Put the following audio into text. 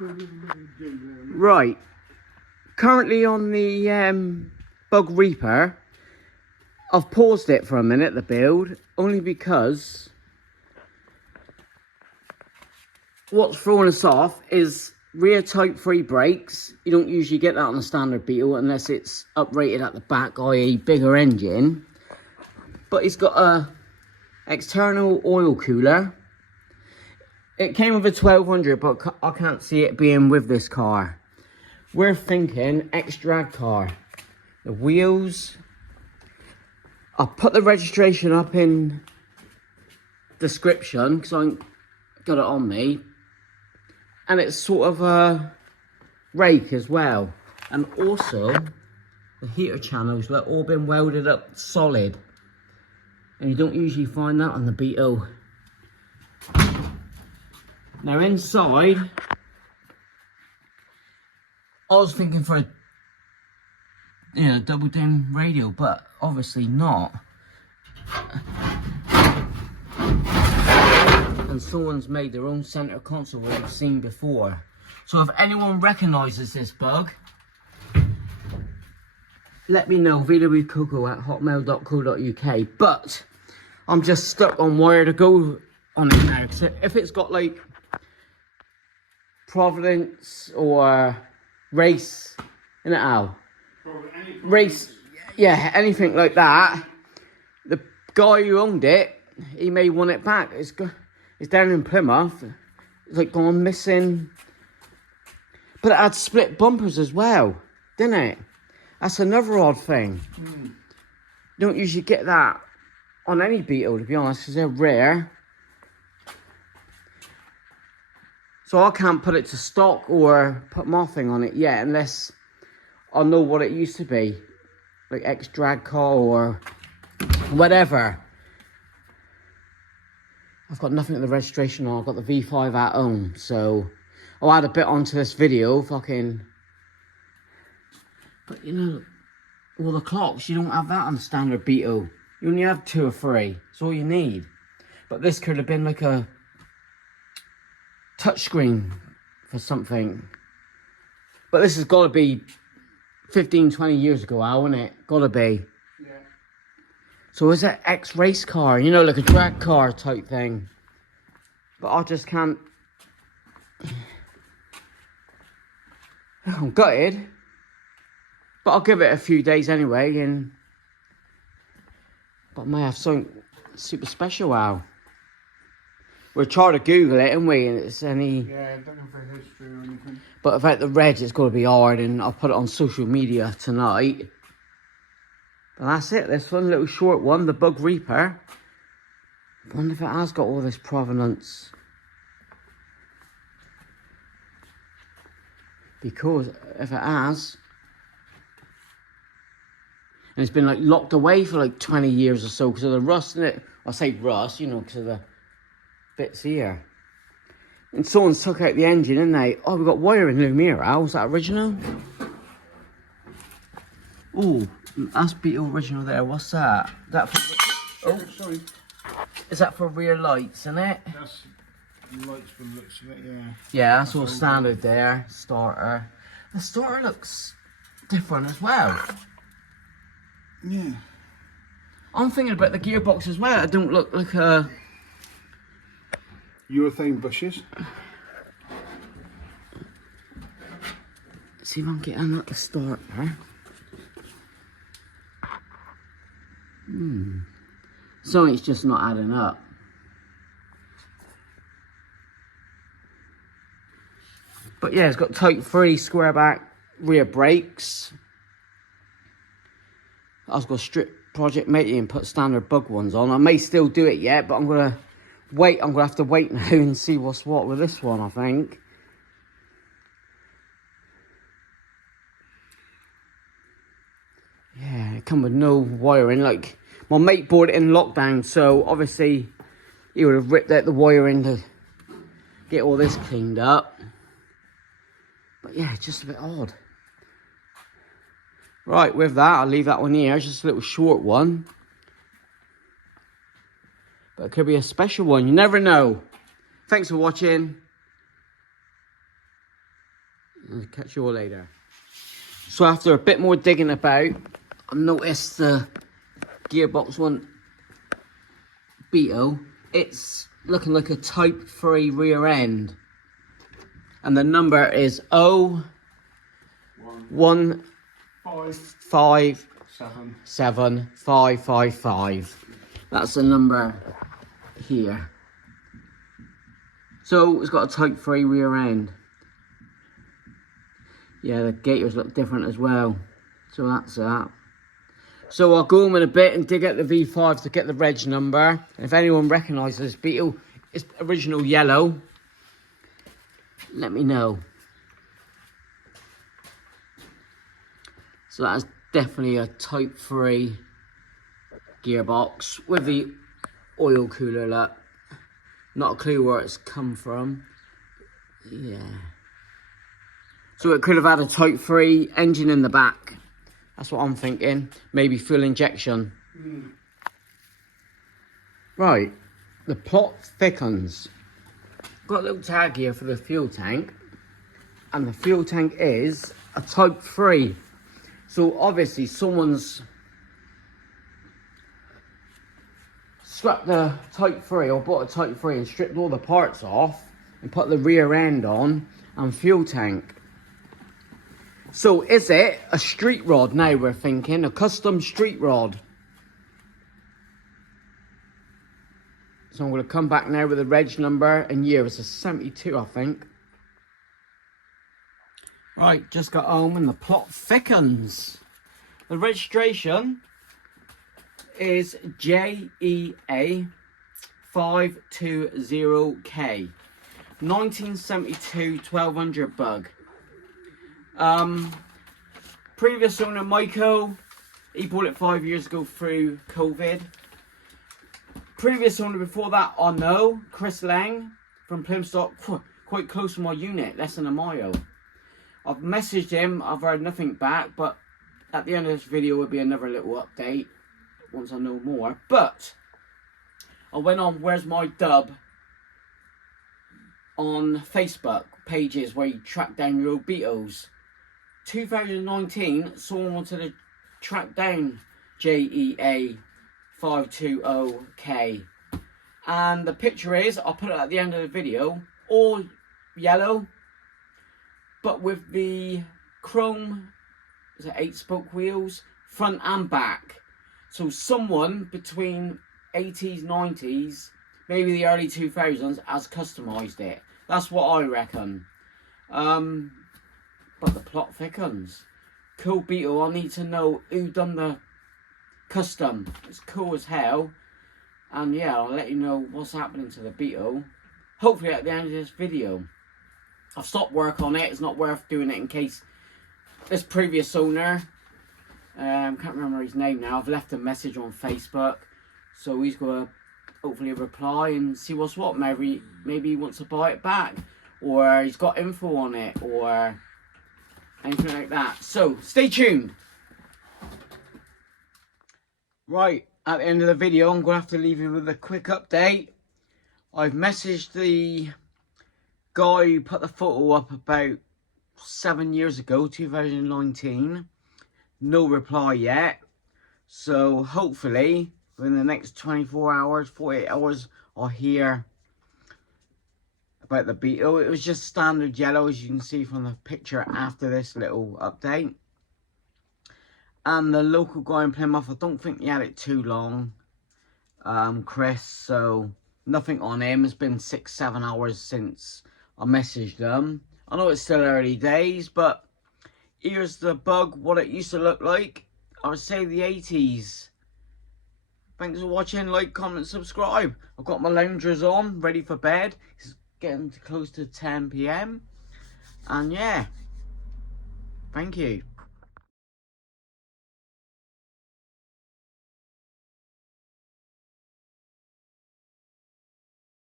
Right. Currently on the Bug Reaper, I've paused it for a minute, the build, only because what's throwing us off is rear type 3 brakes. You don't usually get that on a standard Beetle unless it's uprated at the back, i.e. bigger engine. But it's got a external oil cooler. It came with a 1200, but I can't see it being with this car. We're thinking X-Drag car. The wheels, I'll put the registration up in description because I got it on me. And it's sort of a rake as well. And also, the heater channels have all been welded up solid. And you don't usually find that on the Beetle. Now inside, I was thinking for a double din radio, but obviously not. And someone's made their own center console that I've seen before. So if anyone recognises this bug, let me know, vwcoco@hotmail.co.uk. But I'm just stuck on where to go on it now. So if it's got like Providence or Race, in it Al? Race, yeah, anything like that. The guy who owned it, he may want it back. It's down in Plymouth. It's like gone missing. But it had split bumpers as well, didn't it? That's another odd thing. You don't usually get that on any Beetle, to be honest, because they're rare. So I can't put it to stock or put my thing on it yet unless I know what it used to be. Like X-Drag car or whatever. I've got nothing at the registration on. I've got the V5 at home. So I'll add a bit onto this video. Fucking. But you know, all the clocks, you don't have that on the standard Beetle. You only have 2 or 3. That's all you need. But this could have been like a touchscreen for something. But this has got to be 15, 20 years ago, Al, isn't it? Got to be. Yeah. So is that X-race car? You know, like a drag car type thing. But I just can't. I'm gutted. But I'll give it a few days anyway, and but I may have something super special, Al. We'll try to Google it, and we, and it's any. Yeah, I don't know for history or anything. But about the reg, it's got to be hard, and I'll put it on social media tonight. But that's it. This one, little short one, the Bug Reaper. I wonder if it has got all this provenance. Because if it has, and it's been like locked away for like 20 years or so because of the rust in it. I say rust, you know, because of the bits here. And someone's took out the engine, didn't they? Oh, we've got wiring Lumira. Al, was that original? Oh, that's Beetle original there. What's that? That for, oh, sorry. Is that for rear lights, isn't it? That's lights for the looks of it, yeah. Yeah, that's all standard there. Starter. The starter looks different as well. Yeah. I'm thinking about the gearbox as well. It don't look like a urethane bushes. See if I can get on at the starter. Something's just not adding up. But yeah, it's got Type 3 square back rear brakes. I was going to strip Project Matey and put standard bug ones on. I may still do it yet, but I'm going to wait. I'm going to have to wait now and see what's what with this one, I think. Yeah, it come with no wiring. Like, my mate bought it in lockdown, so obviously he would have ripped out the wiring to get all this cleaned up. But yeah, it's just a bit odd. Right, with that, I'll leave that one here. It's just a little short one. But it could be a special one. You never know. Thanks for watching. I'll catch you all later. So after a bit more digging about, I noticed the gearbox one Beetle. It's looking like a Type 3 rear end. And the number is 0157555. That's the number here. So it's got a Type 3 rear end. Yeah, the gators look different as well. So that's that. So I'll go home in a bit and dig out the V5 to get the reg number. And if anyone recognises this Beetle, it's original yellow, let me know. So that's definitely a Type 3 gearbox with the oil cooler. Look, not a clue where it's come from. Yeah. So it could have had a Type 3 engine in the back. That's what I'm thinking. Maybe fuel injection. Right. The plot thickens. Got a little tag here for the fuel tank. And the fuel tank is a Type 3. So obviously someone's scrapped the Type 3 or bought a Type 3 and stripped all the parts off and put the rear end on and fuel tank. So is it a street rod now, we're thinking? A custom street rod. So I'm going to come back now with the reg number and year. It's a 72, I think. Right, just got home and the plot thickens. The registration is JEA 520K. 1972 1200 bug. Previous owner Michael, he bought it 5 years ago through COVID. Previous owner before that, I know, Chris Lang from Plymstock, quite close to my unit, less than a mile. I've messaged him, I've heard nothing back, but at the end of this video will be another little update once I know more. But I went on Where's My Dub on Facebook pages where you track down your old Beetles. 2019, someone wanted to track down JEA 520K, and the picture is, I'll put it at the end of the video, all yellow, but with the chrome, is it 8-spoke wheels, front and back. So someone between 80s, 90s, maybe the early 2000s has customised it. That's what I reckon. But the plot thickens. Cool Beetle, I need to know who done the custom. It's cool as hell. And yeah, I'll let you know what's happening to the Beetle. Hopefully at the end of this video. I've stopped work on it. It's not worth doing it in case this previous owner, can't remember his name now. I've left a message on Facebook. So he's going to hopefully reply and see what's what. Maybe he wants to buy it back. Or he's got info on it. Or anything like that. So, stay tuned. Right, at the end of the video, I'm going to have to leave you with a quick update. I've messaged the guy who put the photo up about 7 years ago, 2019. No reply yet. So, hopefully, within the next 24 hours, 48 hours, I'll hear about the Beetle. It was just standard yellow, as you can see from the picture after this little update. And the local guy in Plymouth, I don't think he had it too long, Chris, so nothing on him. It's been 6-7 hours since I messaged them. I know it's still early days, but here's the bug, what it used to look like. I would say the 80s. Thanks for watching, like, comment, subscribe. I've got my loungers on, ready for bed. It's getting close to 10 PM. And yeah, thank you.